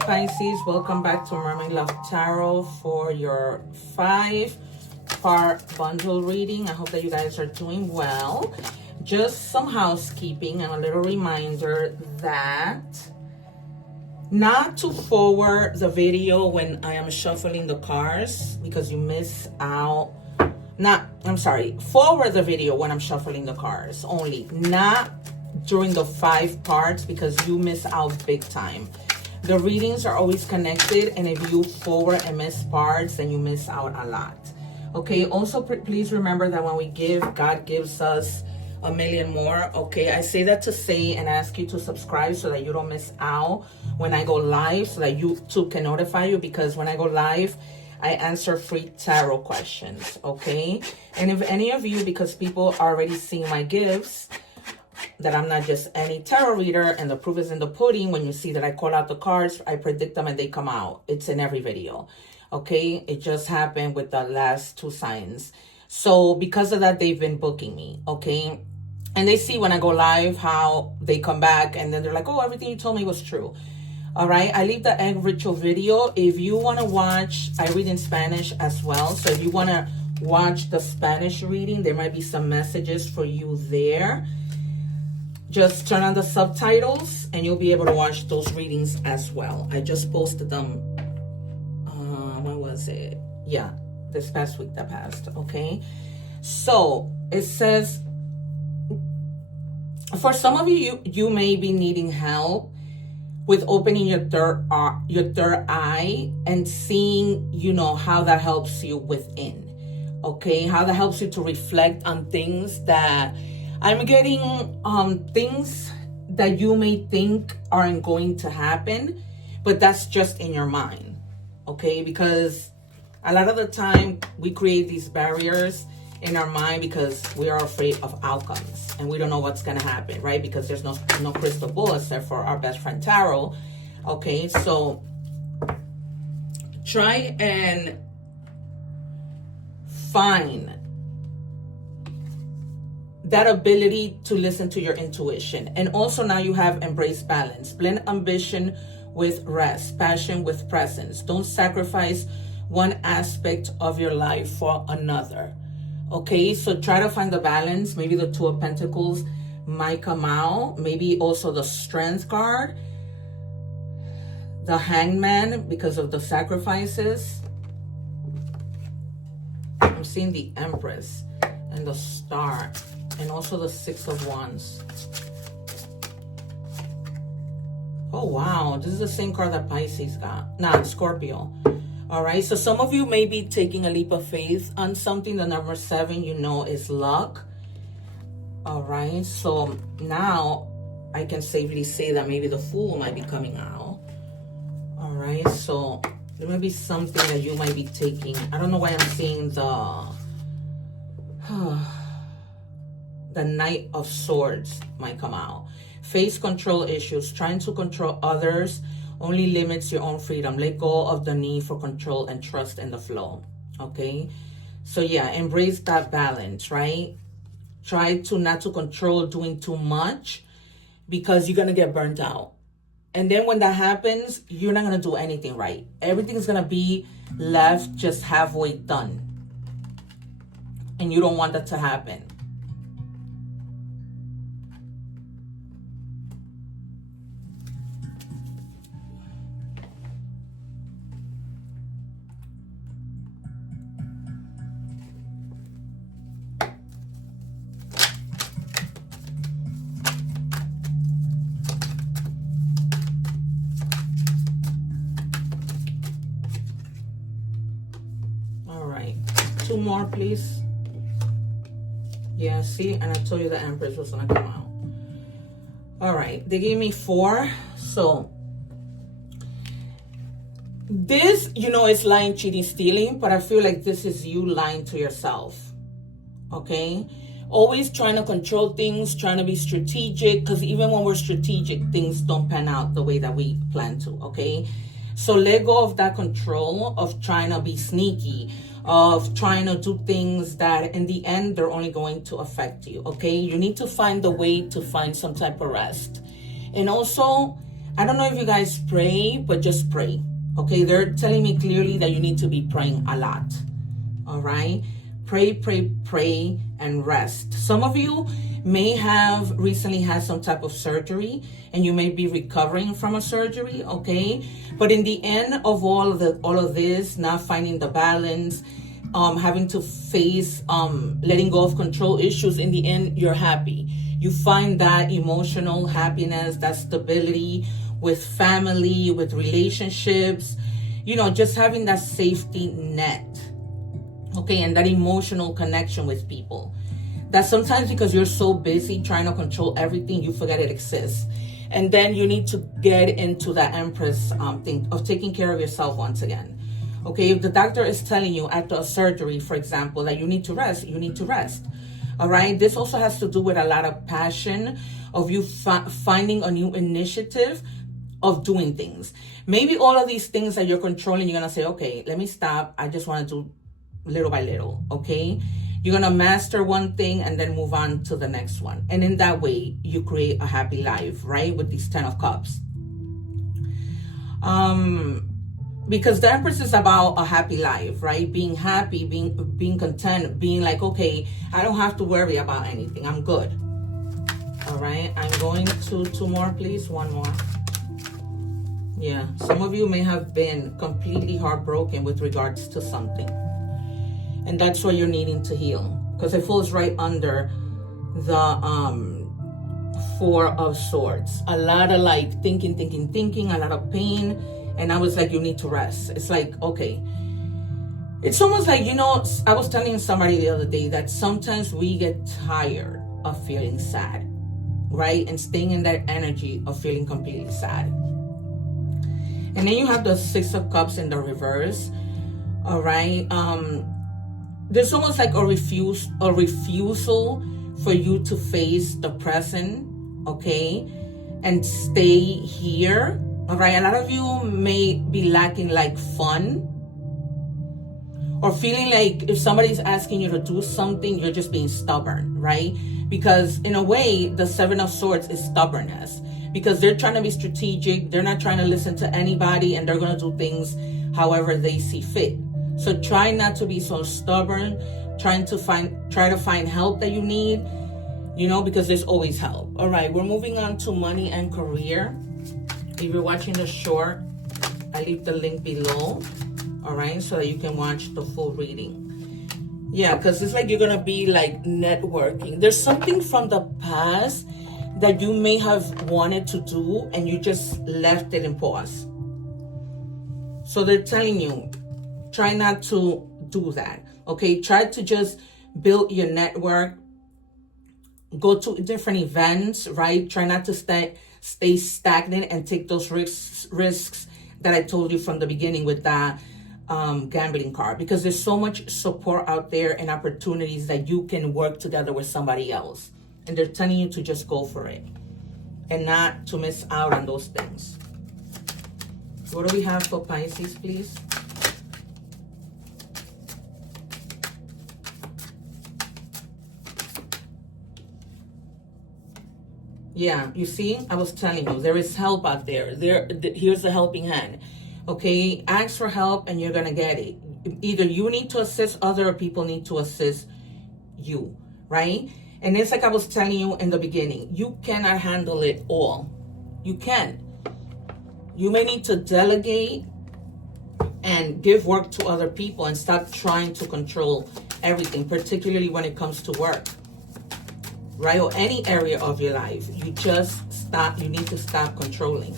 Pisces, welcome back to Mermaid Love Tarot for your 5-part bundle reading. I hope that you guys are doing well. Just some housekeeping and a little reminder that not to forward the video when I am shuffling the cards because you miss out. Forward the video when I'm shuffling the cards only, not during the 5 parts because you miss out big time. The readings are always connected, and if you forward and miss parts, then you miss out a lot. Okay, also please remember that when we give, God gives us a million more. Okay, I say that to say and ask you to subscribe so that you don't miss out when I go live, so that YouTube can notify you, because when I go live I answer free tarot questions. Okay, and if any of you, because people are already seeing my gifts, that I'm not just any tarot reader, and the proof is in the pudding. When you see that I call out the cards, I predict them and they come out. It's in every video. Okay, it just happened with the last 2 signs. So because of that, they've been booking me. Okay, and they see when I go live how they come back, and then they're like, oh, everything you told me was true. All right, I leave the egg ritual video. If you want to watch, I read in Spanish as well. So if you want to watch the Spanish reading, there might be some messages for you there. Just turn on the subtitles and you'll be able to watch those readings as well. I just posted them, when was it? Yeah, this past week that passed, okay? So it says, for some of you, you may be needing help with opening your third eye and seeing, you know, how that helps you within, okay? How that helps you to reflect on things that I'm getting, things that you may think aren't going to happen, but that's just in your mind, okay? Because a lot of the time we create these barriers in our mind because we are afraid of outcomes and we don't know what's going to happen, right? Because there's no crystal ball except for our best friend tarot. Okay, so try and find that ability to listen to your intuition. And also now you have embraced balance. Blend ambition with rest, passion with presence. Don't sacrifice one aspect of your life for another. Okay, so try to find the balance. Maybe the 2 of Pentacles might come out. Maybe also the Strength card. The Hangman because of the sacrifices. I'm seeing the Empress and the Star. And also the 6 of Wands. Oh, wow. This is the same card that Pisces got. Nah, Scorpio. All right. So some of you may be taking a leap of faith on something. The number 7, you know, is luck. All right. So now I can safely say that maybe the Fool might be coming out. All right. So there may be something that you might be taking. I don't know why I'm seeing the Knight of Swords might come out. Face control issues. Trying to control others only limits your own freedom. Let go of the need for control and trust in the flow. Okay? So yeah, embrace that balance, right? Try to not to control doing too much because you're going to get burnt out. And then when that happens, you're not going to do anything right. Everything's going to be left just halfway done. And you don't want that to happen. All right, 2 more, please. Yeah, see, and I told you the Empress was gonna come out. All right, they gave me 4. So this, you know, is lying, cheating, stealing, but I feel like this is you lying to yourself. Okay, always trying to control things, trying to be strategic, because even when we're strategic, things don't pan out the way that we plan to. Okay, so let go of that control of trying to be sneaky, of trying to do things that in the end they're only going to affect you. Okay, you need to find the way to find some type of rest. And also I don't know if you guys pray, but just pray. Okay, they're telling me clearly that you need to be praying a lot. All right, pray, pray, pray, and rest. Some of you may have recently had some type of surgery, and you may be recovering from a surgery. Okay, but in the end of all of this, not finding the balance, having to face letting go of control issues, in the end you're happy. You find that emotional happiness, that stability with family, with relationships, you know, just having that safety net. Okay, and that emotional connection with people. That sometimes because you're so busy trying to control everything, you forget it exists. And then you need to get into that Empress thing of taking care of yourself once again. Okay, if the doctor is telling you after a surgery, for example, that you need to rest, you need to rest. All right, this also has to do with a lot of passion, of you finding a new initiative of doing things. Maybe all of these things that you're controlling, you're gonna say, okay, let me stop. I just want to do little by little. Okay, you're gonna master one thing and then move on to the next one, and in that way you create a happy life, right? With these 10 of Cups, because the Empress is about a happy life, right? Being happy, being content, being like, okay, I don't have to worry about anything, I'm good. All right, I'm going to 2 more, please. 1 more. Yeah, some of you may have been completely heartbroken with regards to something, and that's why you're needing to heal, because it falls right under the 4 of Swords. A lot of like thinking, a lot of pain. And I was like, you need to rest. It's like, okay. It's almost like, you know, I was telling somebody the other day that sometimes we get tired of feeling sad, right? And staying in that energy of feeling completely sad. And then you have the 6 of Cups in the reverse. All right. There's almost like a refusal for you to face the present, okay? And stay here. All right, a lot of you may be lacking like fun, or feeling like if somebody's asking you to do something, you're just being stubborn, right? Because in a way, the 7 of Swords is stubbornness, because they're trying to be strategic. They're not trying to listen to anybody, and they're going to do things however they see fit. So try not to be so stubborn. Try to find help that you need, you know, because there's always help. All right, we're moving on to money and career. If you're watching the short, I leave the link below, all right, so that you can watch the full reading. Yeah, because it's like you're going to be like networking. There's something from the past that you may have wanted to do, and you just left it in pause. So they're telling you, try not to do that, okay? Try to just build your network. Go to different events, right? Try not to stay stagnant and take those risks that I told you from the beginning with that gambling card, because there's so much support out there and opportunities that you can work together with somebody else, and they're telling you to just go for it and not to miss out on those things. What do we have for Pisces, please? Yeah, you see, I was telling you, there is help out there. Here's the helping hand. Okay, ask for help and you're going to get it. Either you need to assist other, or people need to assist you, right? And it's like I was telling you in the beginning, you cannot handle it all. You can't. You may need to delegate and give work to other people and stop trying to control everything, particularly when it comes to work. Right? Or any area of your life. You need to stop controlling.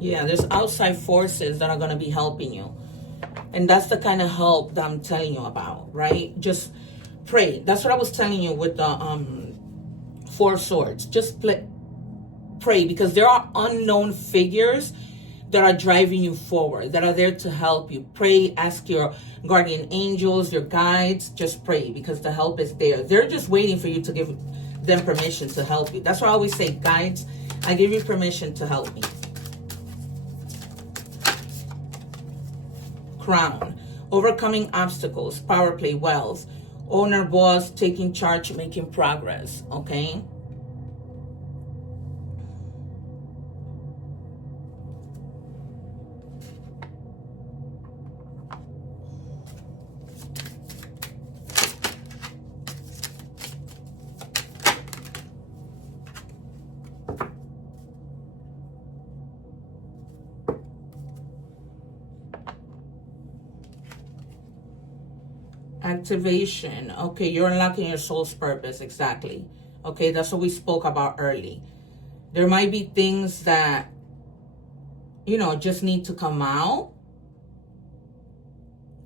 Yeah, there's outside forces that are going to be helping you. And that's the kind of help that I'm telling you about, right? Just pray. That's what I was telling you with the 4 of Swords. Just pray, because there are unknown figures that are driving you forward, that are there to help you. Pray, ask your guardian angels, your guides, just pray, because the help is there. They're just waiting for you to give them permission to help you. That's why I always say, guides, I give you permission to help me. crown, overcoming obstacles, power play, wealth, owner, boss, taking charge, making progress, okay? Activation. Okay, you're unlocking your soul's purpose. Exactly. Okay, that's what we spoke about early. There might be things that, you know, just need to come out.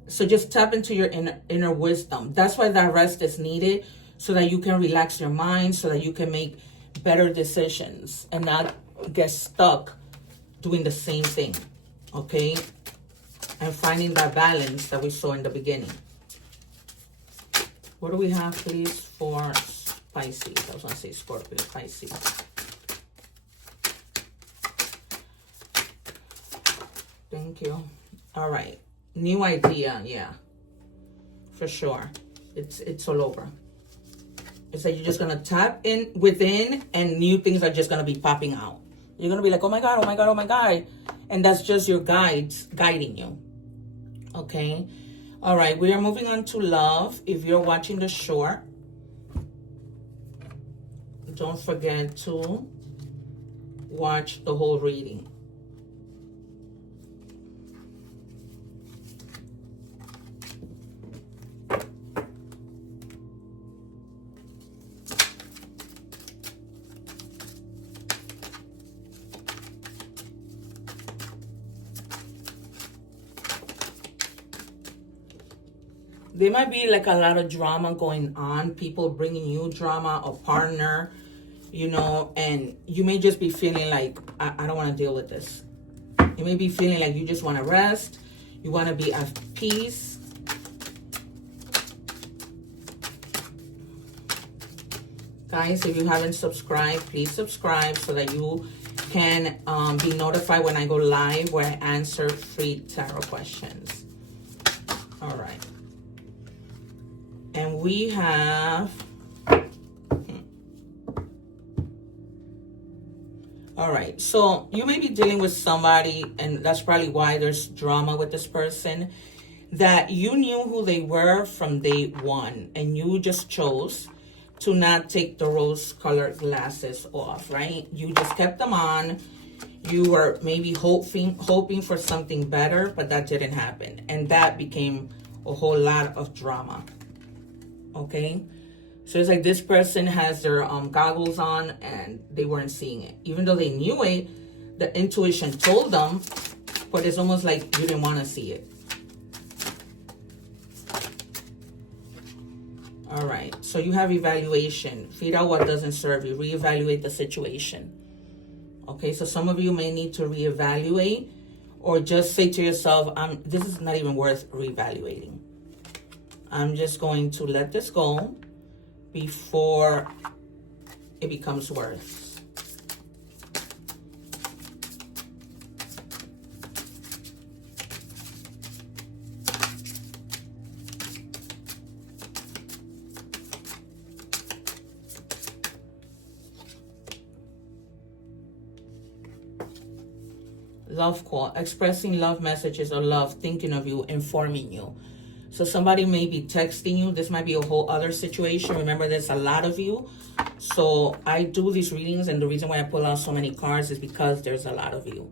So just tap into your inner wisdom. That's why that rest is needed, so that you can relax your mind, so that you can make better decisions and not get stuck doing the same thing. Okay, and finding that balance that we saw in the beginning. What do we have, please, for Pisces? I was going to say Scorpio, Pisces. Thank you. All right. New idea. Yeah, for sure. It's all over. It's like you're just going to tap in within, and new things are just going to be popping out. You're going to be like, oh my God, oh my God, oh my God. And that's just your guides guiding you. Okay. All right, we are moving on to love. If you're watching the short, don't forget to watch the whole reading. There might be like a lot of drama going on, people bringing you drama, a partner, you know, and you may just be feeling like, I don't want to deal with this. You may be feeling like you just want to rest. You want to be at peace. Guys, if you haven't subscribed, please subscribe so that you can be notified when I go live, where I answer free tarot questions. All right. And we have, all right, so you may be dealing with somebody, and that's probably why there's drama with this person, that you knew who they were from day one, and you just chose to not take the rose-colored glasses off, right? You just kept them on. You were maybe hoping for something better, but that didn't happen, and that became a whole lot of drama. Okay, so it's like this person has their goggles on and they weren't seeing it, even though they knew it. The intuition told them, but it's almost like you didn't want to see it. All right, so you have evaluation. Figure out what doesn't serve you. Reevaluate the situation. Okay, so some of you may need to reevaluate, or just say to yourself, this is not even worth reevaluating. I'm just going to let this go before it becomes worse. Love call, expressing love messages or love, thinking of you, informing you. So somebody may be texting you. This might be a whole other situation. Remember, there's a lot of you. So I do these readings, and the reason why I pull out so many cards is because there's a lot of you.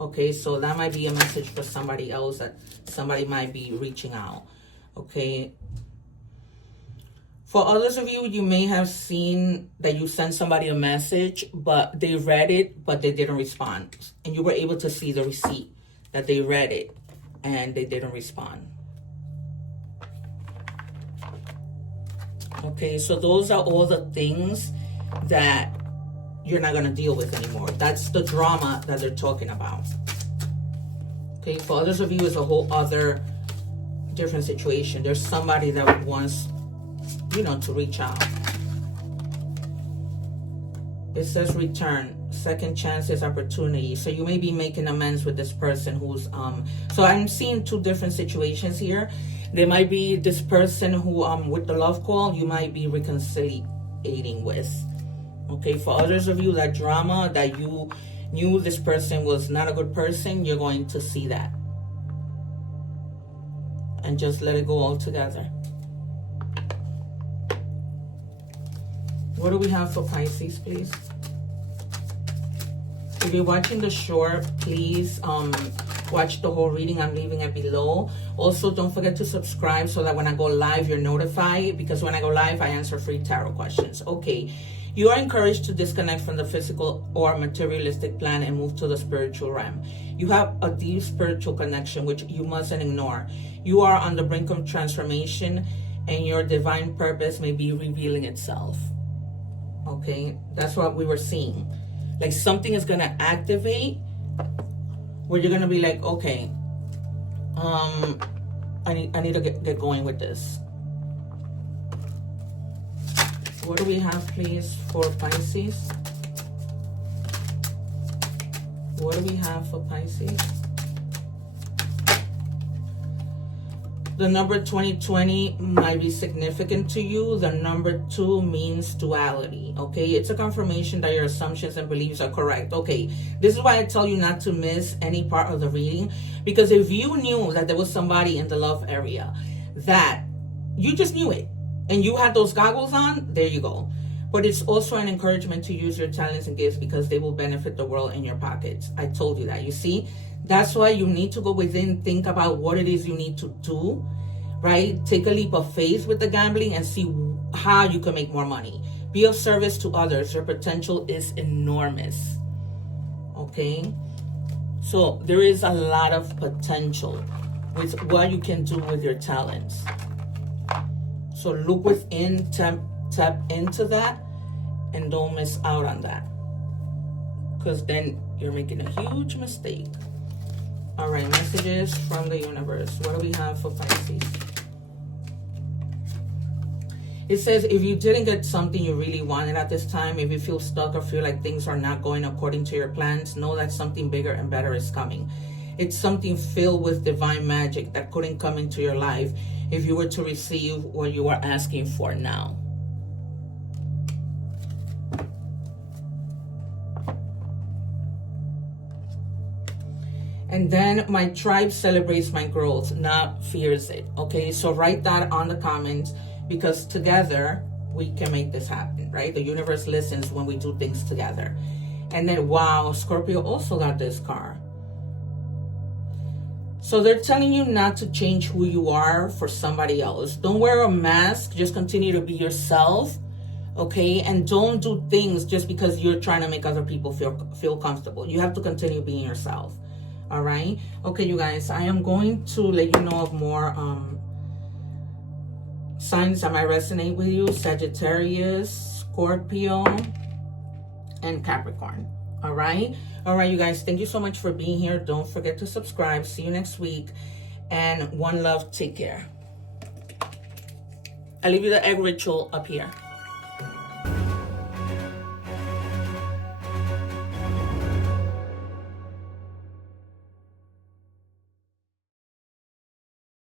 Okay, so that might be a message for somebody else, that somebody might be reaching out. Okay. For others of you, you may have seen that you sent somebody a message, but they read it, but they didn't respond. And you were able to see the receipt that they read it and they didn't respond. Okay, so those are all the things that you're not going to deal with anymore. That's the drama that they're talking about. Okay, for others of you, it's a whole other different situation. There's somebody that wants, you know, to reach out. It says return. second chances, opportunity. So you may be making amends with this person who's so I'm seeing two different situations here. There might be this person who with the love call you might be reconciliating with. Okay, for others of you, that drama that you knew this person was not a good person, you're going to see that and just let it go altogether. What do we have for Pisces, please? If you're watching the short, please watch the whole reading. I'm leaving it below. Also, don't forget to subscribe so that when I go live, you're notified, because when I go live, I answer free tarot questions. Okay, you are encouraged to disconnect from the physical or materialistic plan and move to the spiritual realm. You have a deep spiritual connection, which you mustn't ignore. You are on the brink of transformation, and your divine purpose may be revealing itself. Okay, that's what we were seeing. Like something is gonna activate where you're gonna be like, okay, I need to get going with this. What do we have, please, for Pisces? What do we have for Pisces? The number 2020 might be significant to you. The number 2 means duality, okay? It's a confirmation that your assumptions and beliefs are correct. Okay, this is why I tell you not to miss any part of the reading, because if you knew that there was somebody in the love area that you just knew it and you had those goggles on, there you go. But it's also an encouragement to use your talents and gifts because they will benefit the world in your pockets. I told you that. You see, that's why you need to go within, think about what it is you need to do, right? Take a leap of faith with the gambling and see how you can make more money. Be of service to others. Your potential is enormous, okay? So there is a lot of potential with what you can do with your talents. So look within, tap into that, and don't miss out on that, because then you're making a huge mistake. All right, messages from the universe. What do we have for Pisces? It says, if you didn't get something you really wanted at this time, if you feel stuck or feel like things are not going according to your plans, know that something bigger and better is coming. It's something filled with divine magic that couldn't come into your life if you were to receive what you are asking for now. And then my tribe celebrates my growth, not fears it. Okay, so write that on the comments, because together we can make this happen, right? The universe listens when we do things together. And then, wow, Scorpio also got this card. So they're telling you not to change who you are for somebody else. Don't wear a mask, just continue to be yourself, okay? And don't do things just because you're trying to make other people feel comfortable. You have to continue being yourself. All right. Okay, you guys, I am going to let you know of more signs that might resonate with you. Sagittarius, Scorpio, and Capricorn. All right. All right, you guys, thank you so much for being here. Don't forget to subscribe. See you next week. And one love. Take care. I leave you the egg ritual up here.